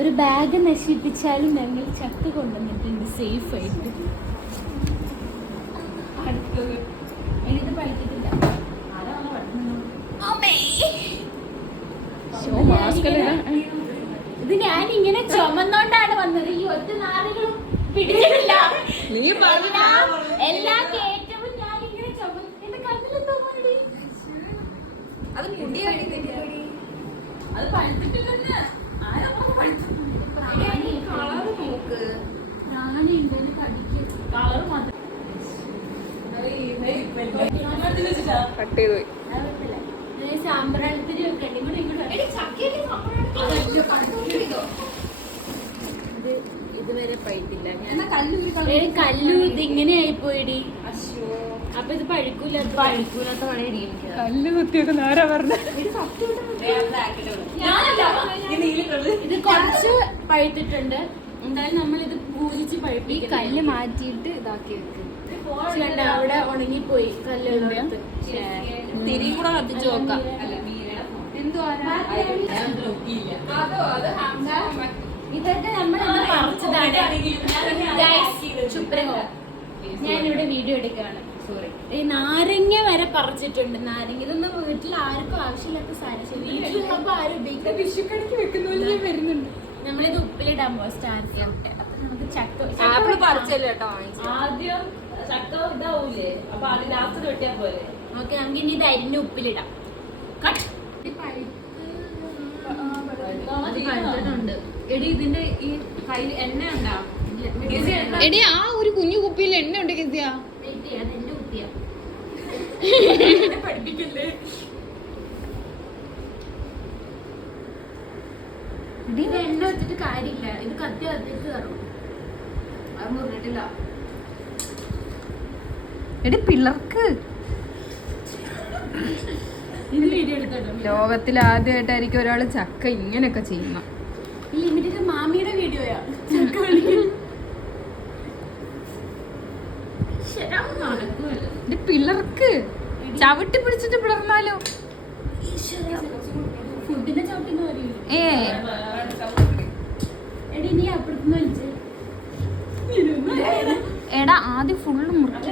ഒരു ബാഗ് നശിപ്പിച്ചാലും ഞങ്ങൾ ചക്ക കൊണ്ടുവന്നിട്ടുണ്ട്. സേഫ് ആയിട്ട്. ഇത് ഞാൻ ഇങ്ങനെ ചുമന്നോണ്ടാണ് വന്നത്. ഈ ഒറ്റ നാളുകളും പിടിച്ചിട്ടില്ല. നീ എല്ലാം എല്ലാ കേറ്റവും ഞാൻ ഇങ്ങനെ ചുമന്നു എന്റെ കണ്ണിലെന്തോ അത് മുടി അത് പഴുത്തിട്ടില്ലെന്ന്. കട്ട് ചെയ്ത് പോയി. സാമ്പ്രാണത്തിന് വെക്കണ്ടി കൂടെ ഇത് ഇതുവരെ പഴുത്തില്ല ഞാൻ കല്ല് ഇത് ഇങ്ങനെ ആയിപ്പോയിടി. അപ്പൊ ഇത് പഴുക്കൂല പഴുക്കൂലാത്ത ഇരിക്കും. കല്ല് കുത്തിയൊക്കെ നേരെ പറഞ്ഞ. ഇത് കുറച്ച് പഴുത്തിട്ടുണ്ട്. എന്തായാലും നമ്മൾ ഇത് പൂജിച്ച് പഴുപ്പി കല്ല് മാറ്റിയിട്ട് ഇതാക്കി വെക്ക്. അവിടെ ഉണങ്ങിപ്പോയി കല്ല് തിരി കൂടെ കത്തിച്ചു നോക്കാം. ഇതൊക്കെ നമ്മൾ ഞാൻ ഞാനിവിടെ വീഡിയോ എടുക്കുകയാണ്. സോറി ഈ നാരങ്ങ വരെ പറിച്ചിട്ടുണ്ട്. നാരങ്ങ. ഇതൊന്നും വീട്ടിൽ ആർക്കും ആവശ്യമില്ലാത്ത സാധനം വീട്ടിലുള്ളപ്പോ ആരും ഉപയോഗിക്കും വിഷുക്കണിക്ക് വെക്കുന്ന പോലെ വരുന്നുണ്ട്. നമ്മളിത് ഉപ്പിലിടാൻ പോവാ സ്റ്റാർ ഫ്രൂട്ട് അപ്പൊ നമുക്ക് ചക്ക ആപ്പിൾ. പറിച്ചല്ലോ കേട്ടോ ആദ്യം ചക്ക ഇതാവൂലേ? അപ്പൊ അത് ലാസ്റ്റ് വെട്ടിയാ പോലെ ഓക്കെ നമുക്ക് ഇനി ഇത് അരിഞ്ഞ് ഉപ്പിലിടാം. കട്ട് പഴുത്തിട്ടുണ്ട് എടി ഇതിന്റെ ഈ കയ്യിൽ എണ്ണ ഉണ്ടാ? എടി ആ ഒരു കുഞ്ഞു കുപ്പിയിൽ എണ്ണ ഉണ്ട് ഗസിയ. ഇതിന്റെ എണ്ണ വെച്ചിട്ട് കാര്യമില്ല. ഇത് കത്തി കത്തിച്ച് തരണം അത് മുറിഞ്ഞിട്ടില്ല. എടി പിള്ളർക്ക് ലോകത്തിൽ ആദ്യമായിട്ടായിരിക്കും ഒരാൾ ചക്ക ഇങ്ങനെയൊക്കെ ചെയ്യുന്നത്. പിള്ളർക്ക് ചവിട്ടി പിടിച്ചിട്ട് പിളർന്നാലോ? ഏ. എടാ ആദ്യം ഫുള്ള് മുറുക്കി.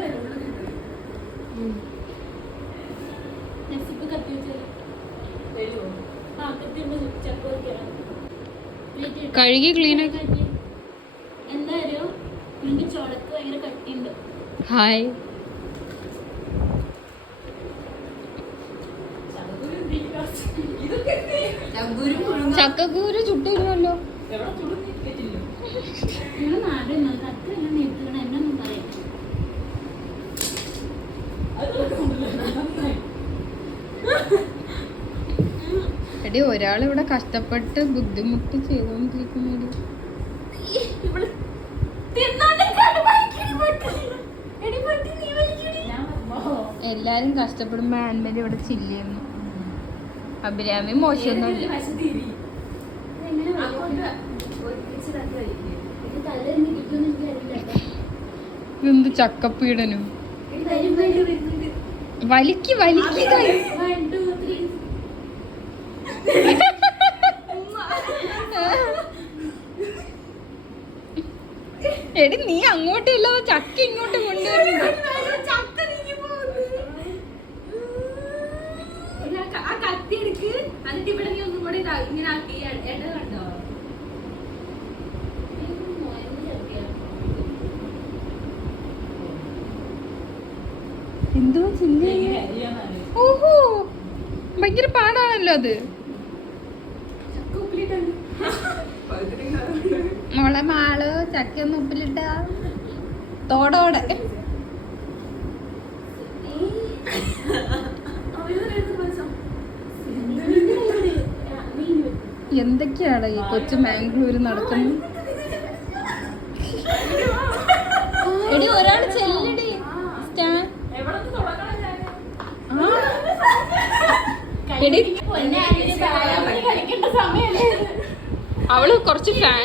വെച്ച് കഴുകി ക്ലീൻ ആക്കി ഹായ്. ചക്കക്കൂര് ചുട്ടിരുന്നല്ലോ. എടി ഒരാൾ ഇവിടെ കഷ്ടപ്പെട്ട് ബുദ്ധിമുട്ട് ചെയ്തോണ്ടിരിക്കുന്നത്. എല്ലാരും കഷ്ടപ്പെടുമ്പോ ആൻമേൽ ഇവിടെ ചില്ല് ചെയ്യുന്നു അഭിരാമി മോശമൊന്നുമില്ല. എന്ത് ചക്കപ്പീടനും വലിക്ക് വലിക്ക്. എടി നീ അങ്ങോട്ടും ഇല്ലാതെ ചക്ക ഇങ്ങോട്ട് കൊണ്ടുവരുന്നു? കത്തി എടുക്ക്. എന്നിട്ട് ഇവിടെ നീ ഒന്നും കൂടെ ഇങ്ങനെ ആക്കി ഇട എന്തോ ചില്ല ഓഹോ. ഭയങ്കര പാടാണല്ലോ അത്. മോളെ മാൾ ചക്ക ഒന്ന് ഉപ്പിലിട്ട. തോടോടെ. എന്തൊക്കെയാണ് ഈ കൊച്ചു മാംഗ്ലൂര് നടക്കുന്നത്? ഒരാൾ എടി അവൾ കുറച്ച് ഫാൻ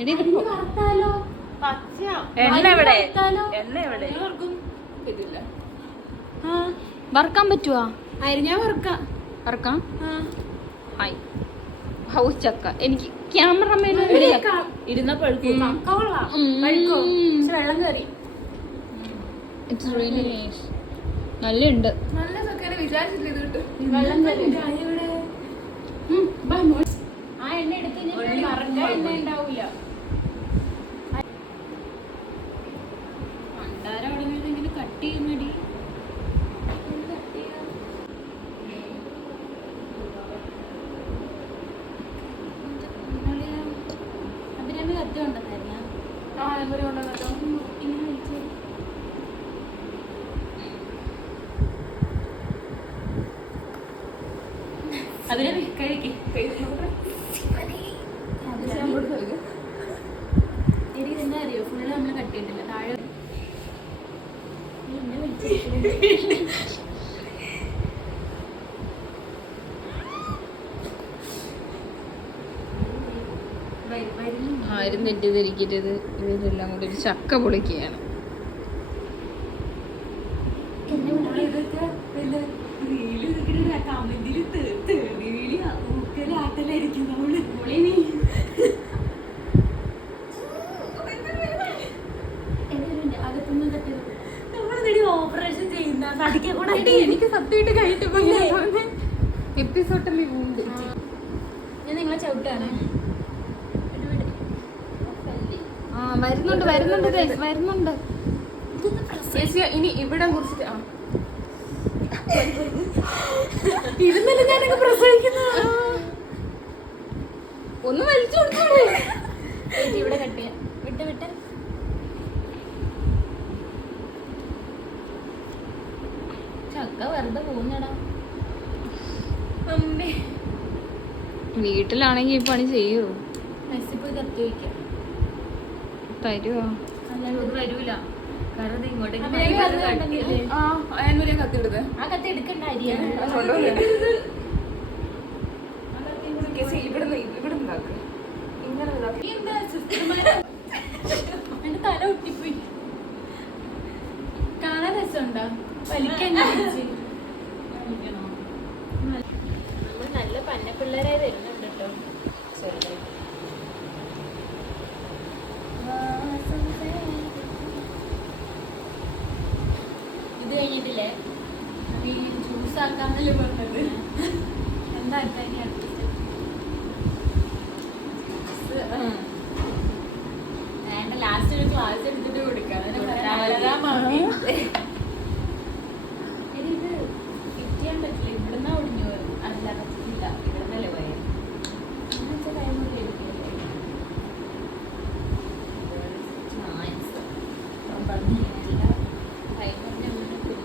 എടി ഇത് എണ്ണ എവിടെ? എണ്ണ എവിടെ? വറക്കാൻ പറ്റുവാ? അരിഞ്ഞാ വറുക്കാം. വറക്കാം? ആ. ഹായ് ഹൗ ചക്ക. എനിക്ക് ക്യാമറമേൻ ഇരുന്ന പഴുക്കും? വെള്ളം കയറി ഇറ്റ്സ് റിയലി നൈസ് നല്ലുണ്ട് നല്ല ചക്കനെ വിചാരിച്ചില്ല ഇത് കിട്ടും. വെള്ളം കയറി. ആ എണ്ണ എടുത്ത് വറക്കാൻ എണ്ണ ഉണ്ടാവൂല പണ്ടാരം അവിടെ നിന്ന് ഇങ്ങനെ കട്ട് ചെയ്യുന്നടി അഭിരാമി കത്തി കൊണ്ടുവന്നായിരുന്ന ആ എന്നൊരു കൊണ്ടുവന്നോ ഇങ്ങനെ വിളിച്ചു അഭിരാമി കഴിക്കും എനിക്ക് എന്താ അറിയോ ഫുള്ള് നമ്മൾ കട്ട് ചെയ്തിട്ടില്ല താഴെ നീ എന്നെ വിളിച്ചിരിക്കുന്നു. വരു- വരുന്നുണ്ട്. ആരും തെറ്റിദ്ധരിക്കരുത് ഇവരെല്ലാം കൂടി ഒരു ചക്ക പൊളിക്കുകയാണ്. തട്ടിയത്. ചെയ്യുന്ന എനിക്ക് സത്യമായിട്ട് കഴിഞ്ഞിട്ട് എപ്പിസോഡിൽ ഉണ്ട് ഞാൻ നിങ്ങളെ ചവിട്ടാണ് ആ വരുന്നുണ്ട് വരുന്നുണ്ട് guys, വരുന്നുണ്ട്. ചേച്ചി ഇനി ഇവിടെ കുറിച്ചിട്ട് ആ. ഇരുന്നല്ലേ ഞാനൊക്കെ പ്രസവിക്കുന്നു. ഒന്ന് വലിച്ചു കൊടുത്തോളൂ. ഇവിടെ കട്ട് ചെയ്യാം. വിട്ട് വിട്ട്. ചക്ക വെറുതെ പോകുന്നടാ. അമ്മേ. വീട്ടിലാണെങ്കിൽ ഈ പണി ചെയ്യൂ. മെസ്സി പോയി കത്തി വയ്ക്കാം. വരൂല. കാരണം ഇങ്ങോട്ടേക്ക് കത്തി കട്ടിയല്ലേ? ആ കത്തി എടുക്കണ്ട അരിയാണ് ഇവിടുന്ന് എന്റെ തല ഒട്ടിപ്പോയി. കാണാൻ രസമുണ്ടോ? വലിക്കാൻ നമ്മൾ നല്ല പന്ന പിള്ളേരായി വരുന്നുണ്ട് കേട്ടോ ചെറുതായിട്ട് ഇത് കഴിഞ്ഞിട്ടില്ലേ നീ ജ്യൂസ് ആക്കാന്നല്ലേ പറഞ്ഞത് എന്താ ആക്കാൻ ഇനി അടുത്ത step? വേണ്ട ലാസ്റ്റ് ഒരു ക്ലാസ് എടുത്തിട്ട് കൊടുക്കാം അതിന് പറയാം. എടി, ഇത് fit ചെയ്യാൻ പറ്റില്ല ഇവിടുന്ന് ഒടിഞ്ഞു പോയത് അല്ല പറ്റില്ല ഇവിടുന്നല്ലേ പോയത് എന്ന് വെച്ചാൽ time കൂടി എടുക്കില്ലേ? Chance. അപ്പം പറഞ്ഞില്ല. Time കൊണ്ട് അങ്ങനെ കിട്ടും.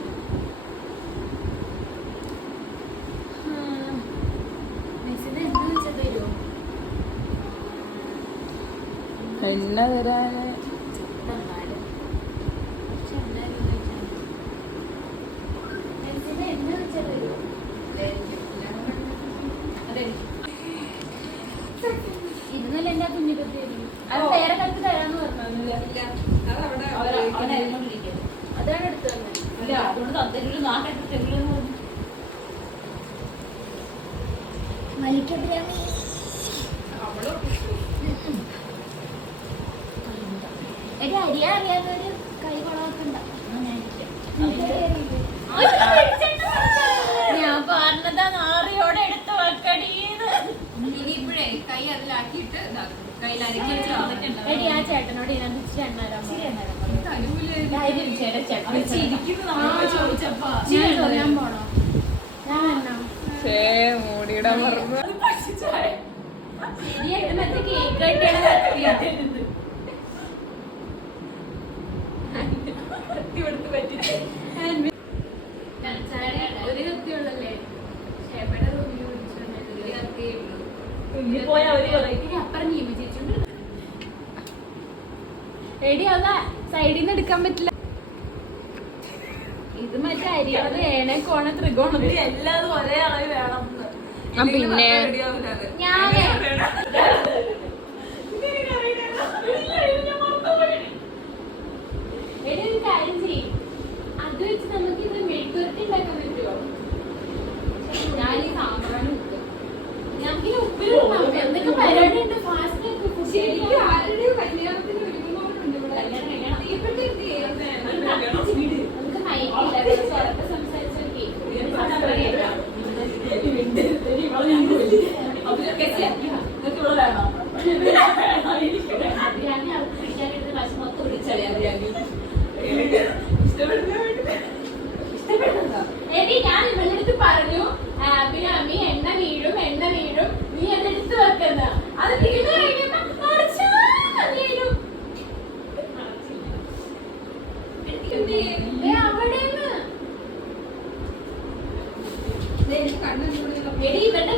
ആ. മെസ്സിനെ എന്ത് വെച്ചാൽ തരുമോ എണ്ണ തരാന് തന്നാലും പക്ഷെ എന്തായാലും കഴിച്ചാൽ മെസ്സിനെ എന്ത് വെച്ചാൽ തരുമോ അതെ ഇന്നലെ എന്റെ കുഞ്ഞു കത്തി അത് വേറെ കത്തി തരാന്ന് പറഞ്ഞു അതാണ് എടുത്തു തന്നെ ഇല്ല അതുകൊണ്ട് തന്നില്ല നാട്ടെടുത്ത് തരില്ലെന്ന് പറഞ്ഞു വലിക്കത്തില്ലാമേ എടി അരിയാ അറിയാത്തൊരു കൈ കുളമൊക്കെ ഞാൻ പറഞ്ഞതാ നാറിയോടെ എടുത്ത് വെക്കടീന്ന്. ഇനിയിപ്പോഴേ കൈ അതിലാക്കിയിട്ട് എടി ആ ചേട്ടനോട് ഇതിനകത്ത് ഇച്ചിരി എണ്ണ തരാൻ പറ. ധൈര്യം ചേട്ടാ, ചേട്ടൻ. ഞാൻ പോണോ? ഞാൻ എണ്ണ. മൂടിയിടാൻ പറഞ്ഞു ശരിയായിട്ട് മറ്റേ കേക്ക് കട്ടിയാണ് എടി അതാ സൈഡിൽ നിന്ന് എടുക്കാൻ പറ്റില്ല ഇത് മറ്റേ അരിയാണത് ഏണേ കോണ ത്രികോണം എല്ലാതും ഒരേ അളവ് വേണം. പിന്നെ ഞാൻ ഇഷ്ടപ്പെടുന്ന ഇഷ്ടപ്പെടുന്നുണ്ടോ ഞാൻ ഇവിടെ പറഞ്ഞു.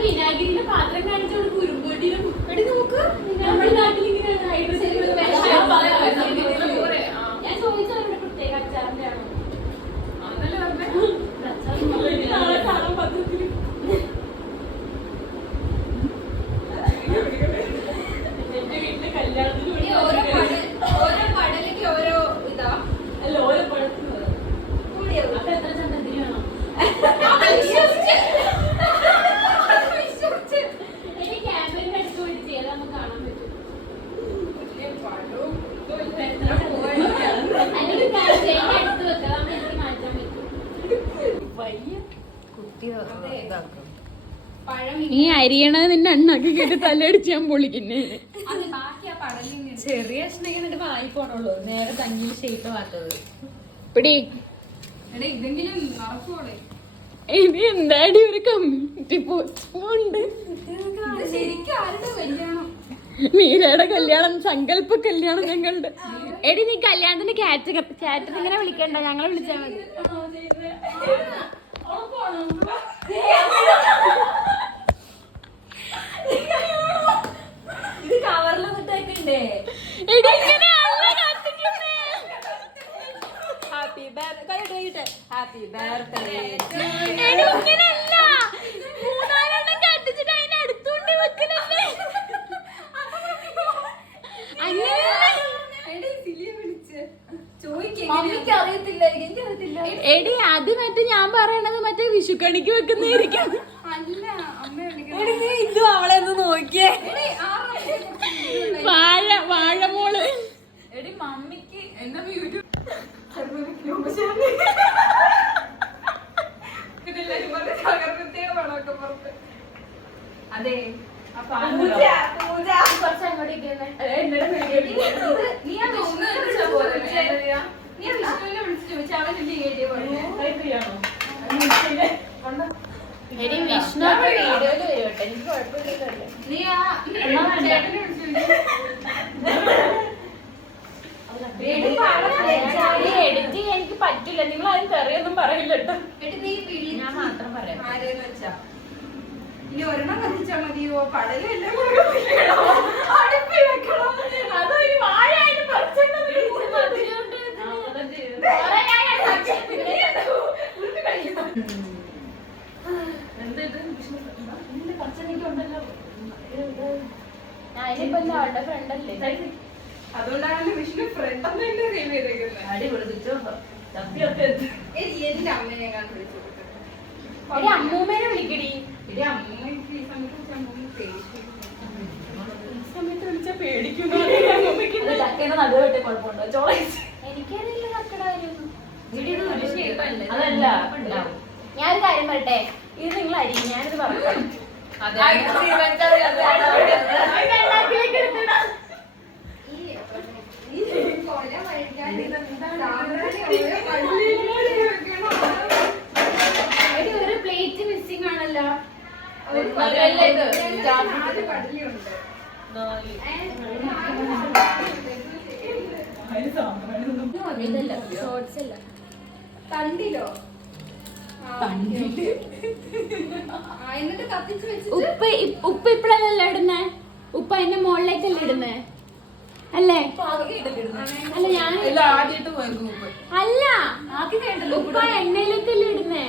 വിനാഗിരിയുടെ പാത്രം കാണിച്ചു കൊടുക്കും ഉരുമ്പോട്ടിയിലും നോക്ക്. നമ്മുടെ നാട്ടിൽ ഇങ്ങനെ ഹൈഡ്രജൻ ഞാൻ ചോദിച്ചവരുടെ പ്രത്യേക അച്ചാറിന്റെ ആണോ നാളെ കാണാൻ പറ്റത്തില്ല എന്റെ വീട്ടിലെ കല്യാണത്തിന് ഈ ഓരോ പട- ഓരോ പടലയ്ക്ക് ഓരോ ഇതാ അല്ല ഓരോ പഴക്കുന്നത് കൂടിയത് അപ്പൊ എത്ര ചന്തത്തിന് വേണം എനിക്ക് ക്യാമറയുടെ അടുത്ത് പോയിട്ട് ചെയ്താൽ നമുക്ക് കാണാൻ പറ്റും അല്ലെങ്കിൽ കാഴ്ചയുടെ അടുത്ത് വെക്കാം അതാവുമ്പോ എനിക്ക് മാറ്റാൻ പറ്റും പഴം നിന്നെ അണ്ണാക്കി കേട്ട് തലയടിച്ച് ഞാൻ പൊളിക്കുന്നേ. ചെറിയ എന്നിട്ട് വായി പോണുള്ളൂ. നേരെ തങ്ങി ഷേപ്പ് മാറ്റത് പിടി ഇനി എന്താടി ഒരു കമ്മ്യൂണിറ്റി പോസ്റ്റ് ഇത് മീരയുടെ കല്യാണം സങ്കല്പ കല്യാണം ഞങ്ങളുടെ. എടി നീ കല്യാണത്തിന് കാറ്റ് ഇങ്ങനെ വിളിക്കണ്ട. ഞങ്ങളെ വിളിച്ചാ മതി. ഇത് കവറിൽ. ഹാപ്പി ബർത്ത്ഡേ ഹാപ്പി ബർത്ത്ഡേ എടി അത് മറ്റേ ഞാൻ പറയണത് മറ്റേ വിഷുക്കണിക്ക് വെക്കുന്നതായിരിക്കും. അല്ല ഇതും അവളെ ഒന്ന് നോക്കിയേ. വാഴ വാഴമോൾ എടി മമ്മിക്ക് എന്താ അതെ. അപ്പൊ കുറച്ച് അങ്ങോട്ട് ഇരിക്കുന്നേ നീ പോലെ നീ വിഷ്ണുവിനെ വിളിച്ചു? ചോദിച്ചാൽ അവൻ എന്റെ ഏരിയ പറഞ്ഞു എടി വിഷ്ണു എഡിറ്റ് എനിക്ക് പറ്റില്ല. നിങ്ങൾ ആരും കറിയൊന്നും പറയില്ല ഞാൻ മാത്രം പറയാം ആരെന്ന് വെച്ചാ? ഇനി ഒരെണ്ണം കത്തിച്ചാ മതിയോ? കടലും എല്ലാം കൂടെ കത്തിക്കണോ? അടുപ്പിൽ വെക്കണം അതോ ഈ വാഴയായിട്ട് പറിച്ചെണ്ണം ഞാനിപ്പോ അവളുടെ ഫ്രണ്ട് അല്ലേ അതുകൊണ്ടാണ് വിഷ്ണു ഫ്രണ്ട് ഒന്നും എന്നെ സേവ് ചെയ്തേക്കുന്നത് അടി പിടിച്ചോ സത്യമൊക്കെ എടി എന്റെ അമ്മയെ ഞാൻ വിളിച്ചു എടി അമ്മൂമ്മേനെ വിളിക്കടി എടി അമ്മയ്ക്ക് ഈ സമയത്ത് വിളിച്ചാ അമ്മൂമ്മ പേടിച്ചു സമയത്ത് വിളിച്ചാ പേടിക്കും ചക്കേനെ നടുവട്ടെ കുഴപ്പമുണ്ടോ ചോള എനിക്കറിയില്ല ചക്കട കാര്യമൊന്നും അതല്ല ഞാനൊരു കാര്യം പറയട്ടെ ഇത് നിങ്ങൾ അരി ഞാനിത് പറയാം ഈ കൊല കഴിക്കാൻ സാമ്പ്രാണി ഓരോ കല്ലിലൂടെ വെക്കണം. എടി ഒരു പ്ലേറ്റ് മിസ്സിംഗ് ആണല്ലോ ഒരു അതല്ല ഇത്. നാല് കടലുണ്ട് ഇതല്ല ഷോർട്സ് അല്ല തണ്ടിലോ ഉപ്പ് ഉപ്പ് ഇപ്പഴല്ലേ ഇടുന്നേ? ഉപ്പ് അതിന്റെ മുകളിലേക്കല്ലേ ഇടുന്നേ? അല്ലേ? അല്ല ഞാൻ അല്ല ഉപ്പ. എണ്ണയിലേക്കല്ലേ ഇടുന്നേ?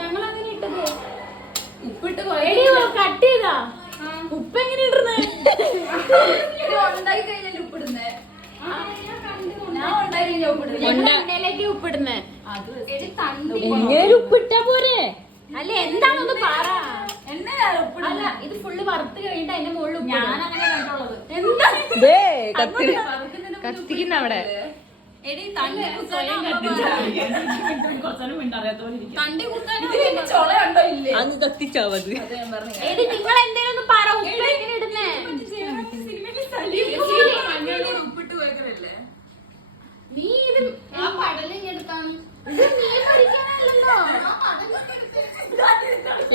ഞങ്ങൾ അങ്ങനെ ഇട്ടത്. ഉപ്പിട്ട് കട്ട് ചെയ്താ? ഉപ്പ് എങ്ങനെ ഇടുന്നേ? ഉണ്ടായി കഴിഞ്ഞാൽ ഉപ്പിടുന്നേ? ഉപ്പിടുന്നേ? എങ്ങനെ ഉപ്പിട്ടാ പോരെ? അല്ല എന്താണെന്ന് പറ. അല്ല ഇത് ഫുള്ള് വറുത്ത് കഴിഞ്ഞിട്ട് അതിന്റെ മുകളിൽ ഞാൻ അങ്ങനെ കണ്ടുള്ളത്. എന്താ? കത്തിക്കുന്ന അവിടെ. എടി തണ്ടി അന്ന് എടി നിങ്ങൾ എന്തേലും നീ ആ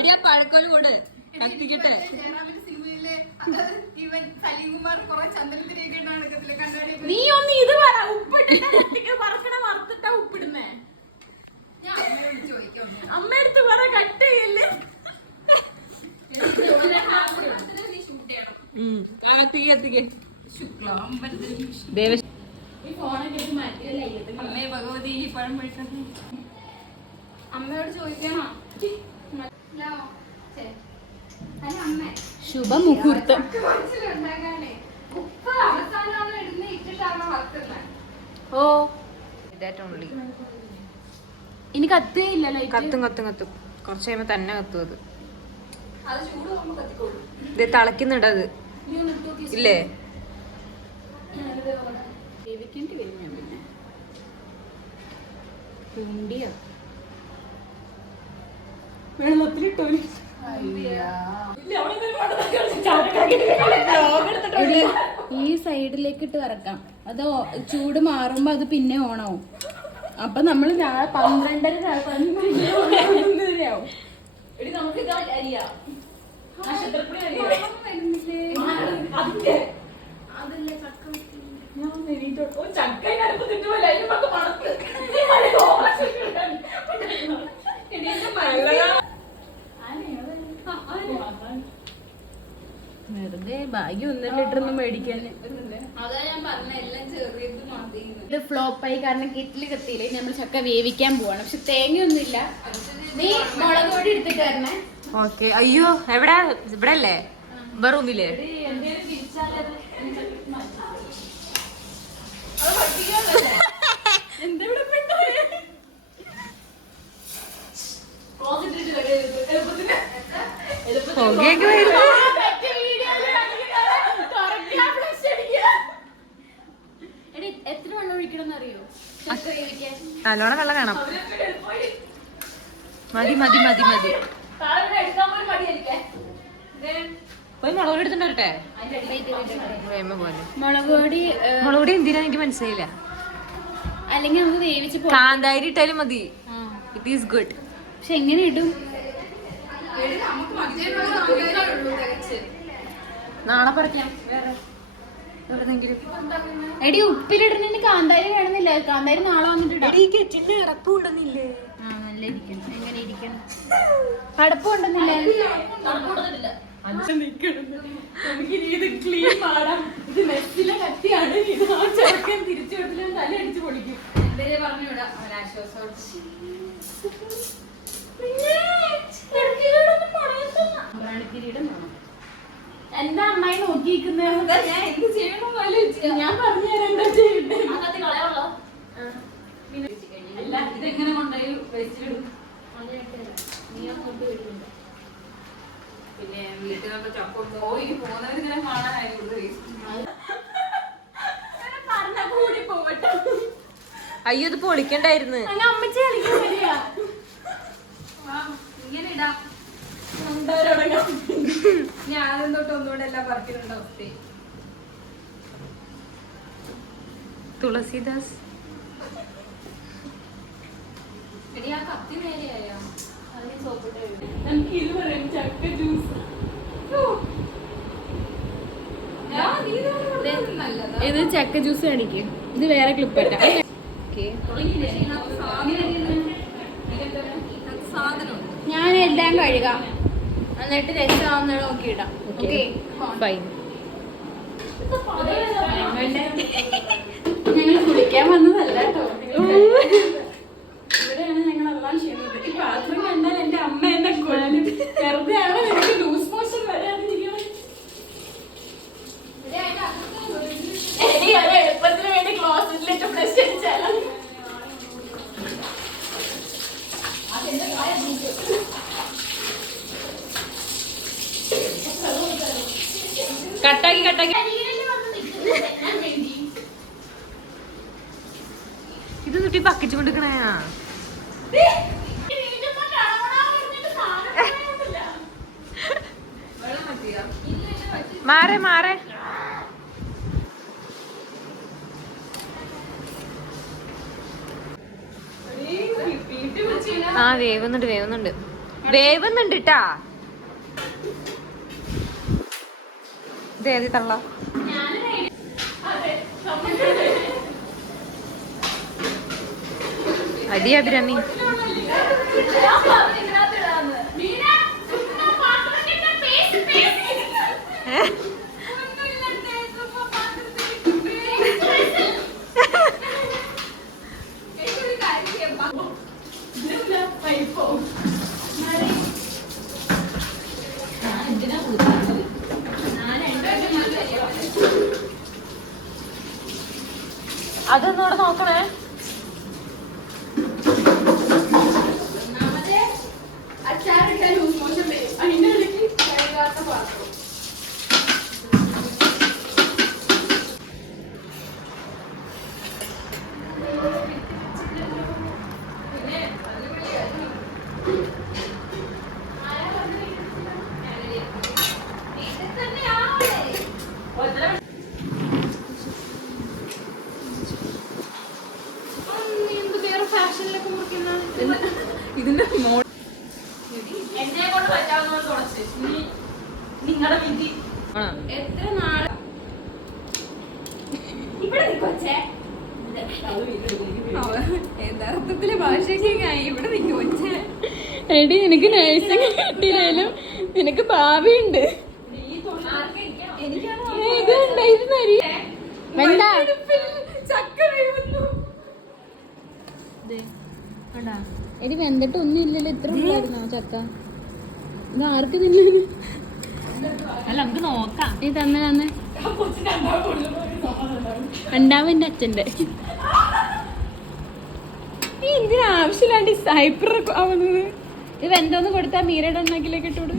ആ പഴക്കോൽ കൂടെ. കത്തിക്കട്ടെ. ഇവൻ സലീംകുമാർ കുറെ ചന്ദ്രത്തിലേക്ക് നടക്കത്തില്ല? കണ്ണാടി നീ ഒന്ന് ഇത് പറ. ഉപ്പിട്ടിട്ട് വറക്കണ വറുത്തിട്ട ഉപ്പിടുന്നേ. ഞാൻ അമ്മയോട് ചോദിക്കാം. അമ്മ എടുത്ത് പറ കട്ട് ചെയ്യല്ലേ? അമ്മയോട് ചോദിക്കണോ ഞാൻ ശരി. അല്ല അമ്മേ ശുഭമുഹൂർത്തം. ഓ. ദാറ്റ് ഓൺലി ഇനി കത്തേ ഇല്ലല്ലോ കത്തും കത്തും കത്തും. കുറച്ച് കഴിയുമ്പോ തന്നെ കത്തും അത്. ഇത് തിളക്കുന്നുണ്ട് അത്. ഇല്ലേ? വേവിക്കേണ്ടി ഈ സൈഡിലേക്ക് ഇട്ട് വറക്കാം അത് ചൂട് മാറുമ്പോ അത് പിന്നെ ഓണാവും. അപ്പൊ നമ്മൾ നാളെ പന്ത്രണ്ടര രാ- പതിനൊന്ന് വരെയാവും എടി നമുക്ക് ഇത് അരിയാം നക്ഷത്രപ്പൊടി അരിയാം ചക്ക ഭാഗ്യം ഒന്നര ലിറ്റർ ഒന്നും മേടിക്കാൻ. ഇത് ഫ്ലോപ്പ് ആയി കാരണം കിറ്റിൽ കത്തിയില്ലേ നമ്മൾ ചക്ക വേവിക്കാൻ പോവാണ്. പക്ഷെ തേങ്ങയൊന്നുമില്ല. നീ മുളക് പൊടി എടുത്തിട്ട് വരണേ. ഓക്കെ. അയ്യോ എവിടെ? ഇവിടെ അല്ലേ ഇവിടെ റൂമിൽ പുകയൊക്കെ വരുന്നു എടി എത്ര വെള്ളം ഒഴിക്കണം അറിയോ ചക്ക വേവിക്കാൻ നല്ലോണം വെള്ളം വേണം മതി മതി മതി മതി പോയി മുളക് പൊടി എടുത്തിട്ട് വരട്ടെ പ്രേമ പോലെ മുളക് പൊടി ഏ, എന്തിനാ എനിക്ക് മനസ്സിലായില്ല. അല്ലെങ്കിൽ നമുക്ക് വേവിച്ച് പോ കാന്താരി ഇട്ടാലും മതി. ആ. ഇറ്റ് ഈസ് ഗുഡ് പക്ഷെ എങ്ങനെ ഇടും? നാളെ പറിക്കാം. എടി ഉപ്പിലിടുന്നതിന് കാന്താരി വേണമെന്നില്ല. കാന്താരി നാളെ വന്നിട്ട് ഇടാം. ആ നല്ല ഇരിക്കണം. എങ്ങനെ ഇരിക്കണം? അടപ്പ് കൊണ്ടുവന്നില്ല എന്തേ അമ്മായി നോക്കിയിരിക്കുന്നത്? ഞാൻ എന്ത് ചെയ്യണം ഞാൻ പറഞ്ഞു തരാം എന്താ ചെയ്യണ്ടേ അല്ല ഇതെങ്ങനെ കൊണ്ടുപോയി? വെച്ചിടും പിന്നെ വീട്ടിലൊക്കെ ചപ്പം പോയി. പോകുന്നവരിങ്ങനെ ഇങ്ങനെ കാണാനായിരുന്നു പറഞ്ഞ കൂടി പോവട്ടെ. അയ്യോ ഇത് പൊളിക്കണ്ടായിരുന്നു അങ്ങനെ അമ്മച്ചി കളിക്കാൻ വരിക. ഇങ്ങനെ ഇടാം. തൊട്ട് ഒന്നുകൂടെ എല്ലാം പറിക്കുന്നുണ്ട് അവസ്ഥ. തുളസിദാസ്. എടി ആ കത്തി നേരെയായോ? നമുക്ക് ഇത് പറയാം ചക്ക ജ്യൂസ് ഇത് ചക്ക ജ്യൂസ് കാണിക്കും. ഇത് വേറെ ക്ലിപ്പ് ഞാൻ എല്ലാം കഴുക. എന്നിട്ട് രസമാവുന്ന നോക്കിയിടാം ഓക്കെ. ഫൈൻ ഞങ്ങൾ കുളിക്കാൻ വന്നതല്ല കേട്ടോ ഇവിടെയാണ് ഞങ്ങളെല്ലാം ചെയ്യുന്നത് ഈ പാത്രം കണ്ടാൽ എന്റെ അമ്മ എന്നെ കൊല്ലും വെറുതെ ആണോ എനിക്ക് ലൂസ് മോഷൻ വരാതിരിക്കണം എടി അത് എളുപ്പത്തിന് വേണ്ടി ക്ലോസറ്റിലേക്ക് ഫ്ലഷ് അടിച്ചാലോ കട്ടാക്കി കട്ടാക്കി ഇത് തൊട്ടി പക്കിച്ചു കൊണ്ടിരിക്കണേ വെള്ളം മതിയോ മാറെ മാറെ ആ വേവുന്നുണ്ട് വേവുന്നുണ്ട് വേവുന്നുണ്ട് ട്ടാ ഇത് ഏതി തള്ള. അടി അഭിരാമി. അതൊന്നൂടെ നോക്കണേ? എടി നിനക്ക് നഴ്സിംഗ് കിട്ടിയില്ലേലും നിനക്ക് ഭാവിയുണ്ട്. ഇത് വേണ്ട എടി വെന്തിട്ട് ഒന്നും ഇല്ലല്ലോ ഇത്ര ഉണ്ടായിരുന്നോ ചക്ക? ഇത് ആർക്ക് തിന്നു അല്ല നമുക്ക് നോക്കാം. നീ തന്നെ തന്നെ. ഉണ്ടാവും എന്റെ അച്ഛന്റെ ഈ എന്തിനാവശ്യമില്ലാണ്ട് സൈപ്പർ ആവുന്നത്? ഇത് വെന്തോന്ന് കൊടുത്താ? മീരയുടെ എണ്ണക്കിലേക്ക് ഇട്ടോട്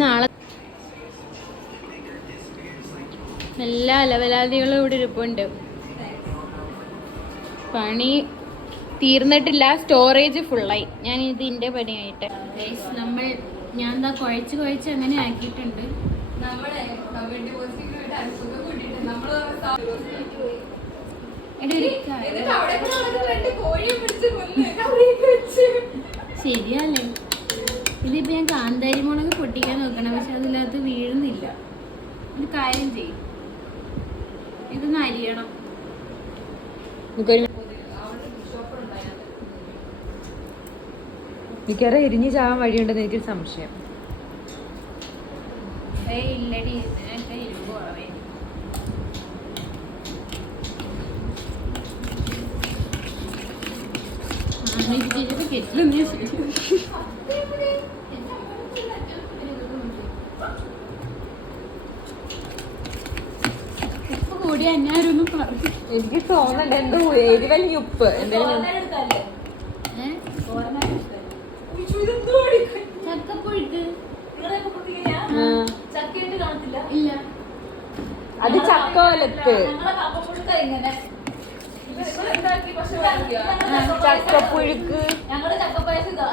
നാളെ എല്ലാ അലവലാദികളും ഇവിടെ ഇരിപ്പുണ്ട്. പണി തീർന്നിട്ടില്ല. സ്റ്റോറേജ് ഫുള്ളായി. ഞാൻ ഇതിന്റെ പണിയായിട്ട്. നമ്മൾ ഞാൻ എന്താ കുഴച്ച് കുഴച്ച് അങ്ങനെ ആക്കിയിട്ടുണ്ട്. നമ്മളെ ശരിയല്ലേ? ഇതിപ്പോ ഞാൻ കാന്താരി മുളക് പൊട്ടിക്കാൻ നോക്കണം പക്ഷെ അതിനകത്ത് വീഴുന്നില്ല. ഇത് കാര്യം ചെയ്യും. ഇതൊന്ന് അരിയണം. എനിക്കറിയാം മിക്കവാറും എരിഞ്ഞ് ചാവാൻ വഴിയുണ്ടെന്ന് എനിക്കൊരു സംശയം. ഇല്ലടി. കൂടി അന്നാരൊന്നും പറഞ്ഞു എനിക്ക് തോന്നണ്ട. എന്തോ എരിവല്ലി ഉപ്പ്. ഇല്ല. അത് ചക്കോലത്ത് ചക്കപ്പുഴുക്ക്. ഞങ്ങളുടെ ചക്കപ്പായസം ഇതാ.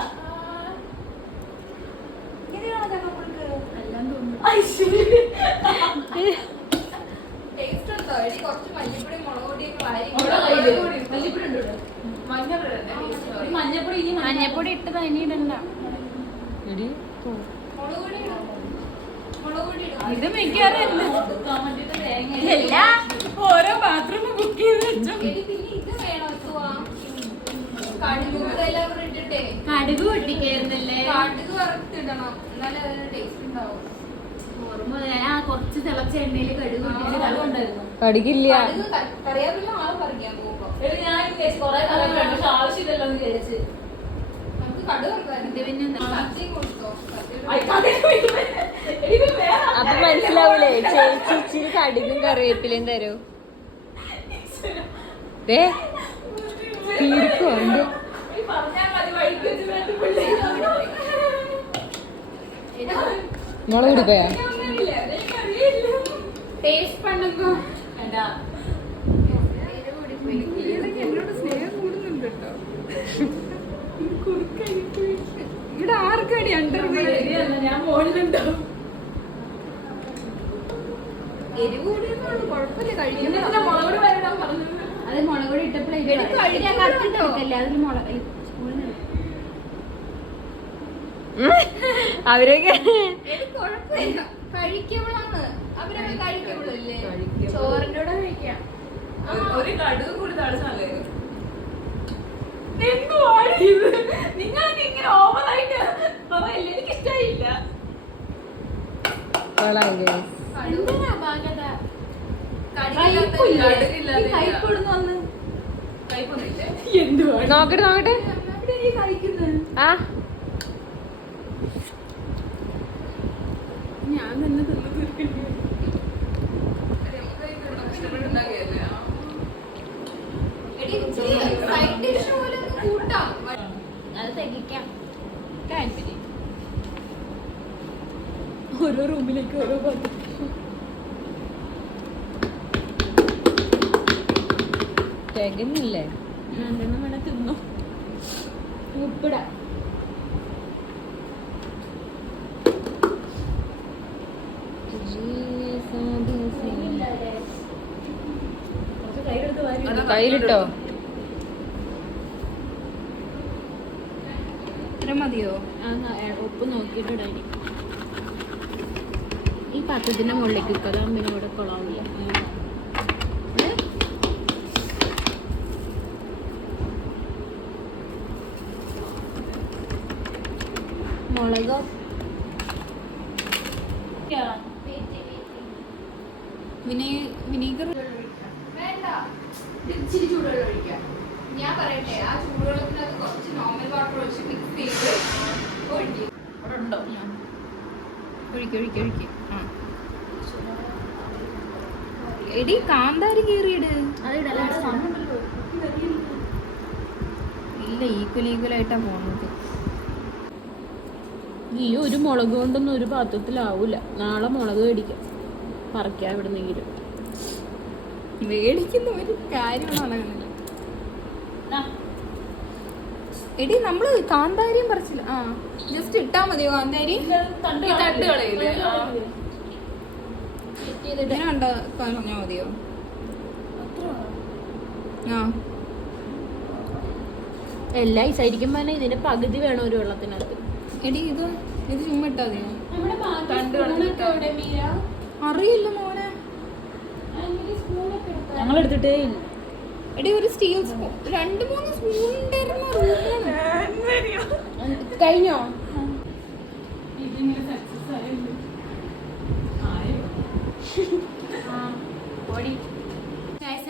എല്ലാം തോന്നുന്നു ടേസ്റ്റ് ഉണ്ടോ? കുറച്ച് മല്ലിപ്പൊടി മുളക് പൊടിയൊക്കെ വാരി മല്ലിപ്പൊടി ഉണ്ട് മഞ്ഞപ്പൊടി ഇനി മഞ്ഞപ്പൊടി ഇട്ട് ഇനി ഇടണ്ട? ഇത് മിക്കവാറും ഓരോ ബാത്റൂം ബുക്ക് ചെയ്ത് വെച്ചോ എടി, പിന്നെ ഇത് വേണോ ഇതുവാ? കടുക് പൊട്ടിക്കായിരുന്നല്ലേ? കടുക് വറുത്തിടണം. എന്നാലേ അതിന് ടേസ്റ്റ് ഉണ്ടാവും. ഓർമ്മ ആ കുറച്ച് തിളച്ച എണ്ണയിൽ കടുക് പൊട്ടിച്ച് കടുകില്ല. ആൾ പറിക്കാൻ പോകുമ്പോ. ഞാൻ കുറെ ആവശ്യമില്ലല്ലോ എന്ന് വിചാരിച്ച്. അപ്പൊ മനസ്സിലാവൂലേ. ചേച്ചി ഇച്ചിരി കടുകും കറിവേപ്പിലയും തരൂ. ദേ. തീർക്കോ പുള്ളി. മുളക് കേട്ടോ ഇവിടെ ആർക്കടി അണ്ടർ ശരിയല്ല, ഞാൻ മുകളിലുണ്ടാവും എരിവ് കൂടിയതാണ് കുഴപ്പമില്ല. കഴിക്കുന്നത് എന്തിനാ മുളക് പൊടി വരണം പറഞ്ഞത് അത് മുളക് പൊടി ഇട്ടപ്പോഴേ മുളക് അവരൊക്കെ കുഴപ്പമില്ല കഴിക്കബിളാണ് അവരൊക്കെ ചോറിന്റെ കൂടെ കഴിക്കാം. ഒരു കൂടി നിങ്ങൾക്ക് ഇങ്ങനെ ഓവറായിട്ട് പറയല്ലേ? എനിക്ക് ഇഷ്ടമായില്ല നോക്കട്ടെ നോക്കട്ടെ. ആ. ഞാൻ തന്നെ തിന്നു തീർക്കണ്ടേ ഓരോ റൂമിലേക്ക് ഓരോ പാത്രം തികഞ്ഞില്ലേ ഉപ്പിട. കയ്യിലിട്ടോ? ഇത്ര മതിയോ? ഉപ്പ് നോക്കിയിട്ട് ഡാഡി ഈ പാത്രത്തിന്റെ മുകളിലേക്ക് ഇപ്പൊ അതാകുമ്പോ പിന്നെ ഇവിടെ കൊളാവില്ല മുളകോ. വിനീ വിനീഗർ. ഇച്ചിരി ചൂടുവെള്ളം ഞാൻ പറയട്ടെ ആ ചൂടുവെള്ളത്തിനകത്ത് കുറച്ച് നോർമൽ വാട്ടർ ഒഴിച്ച് മിക്സ് ചെയ്ത് ഒഴിക്കും. ഉണ്ടോ? ആ. എടി കാന്താരി കീറിയിട്. ഇല്ല ഈക്വൽ ഈക്വൽ ആയിട്ടാ പോണത് ഈ ഒരു മുളക് കൊണ്ടൊന്നും ഒരു പാത്രത്തിലാവൂല. നാളെ മുളക് മേടിക്കാം. പറിക്കാം ഇവിടെ നിന്നെങ്കിലും മേടിക്കുന്ന ഒരു കാര്യമാണ് നടക്കുന്നില്ല എടി നമ്മൾ കാന്താരിയും പറിച്ചില്ല. ആ ജസ്റ്റ് ഇട്ടാ മതിയോ കാന്താരി? ഈ തണ്ട് കളയില്ലേ? ആ. ഇങ്ങനെ കണ്ട പറഞ്ഞാ മതിയോ? ആ. എല്ലാ പറഞ്ഞാൽ ഇതിന്റെ പകുതി വേണം ഒരു വെള്ളത്തിനകത്ത്. എടി ഇത് ഇത് ചുമ്മാ ഇട്ടാ മതിയോ? അറിയില്ല മോനെ. ഞങ്ങൾ എടുത്തിട്ടേ ഇല്ല. എടി ഒരു സ്റ്റീൽ സ്പൂൺ രണ്ട് മൂന്ന് സ്പൂൺ ഉണ്ടായിരുന്നു കഴിഞ്ഞോ?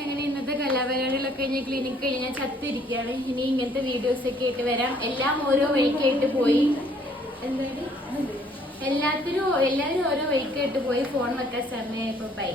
അങ്ങനെ ഇന്നത്തെ കലാപരിപാടികളൊക്കെ കഴിഞ്ഞ് ക്ലിനിക് കഴിഞ്ഞ് ഞാൻ ചത്തിരിക്കുകയാണ്. ഇനി ഇങ്ങനത്തെ വീഡിയോസ് ഒക്കെ ആയിട്ട് വരാം. എല്ലാം ഓരോ വഴിക്കായിട്ട് പോയി. എല്ലാത്തിനും എല്ലാവരും ഓരോ വഴിക്കായിട്ട് പോയി ഫോൺ വെക്കാൻ സമയമായപ്പോ ബൈ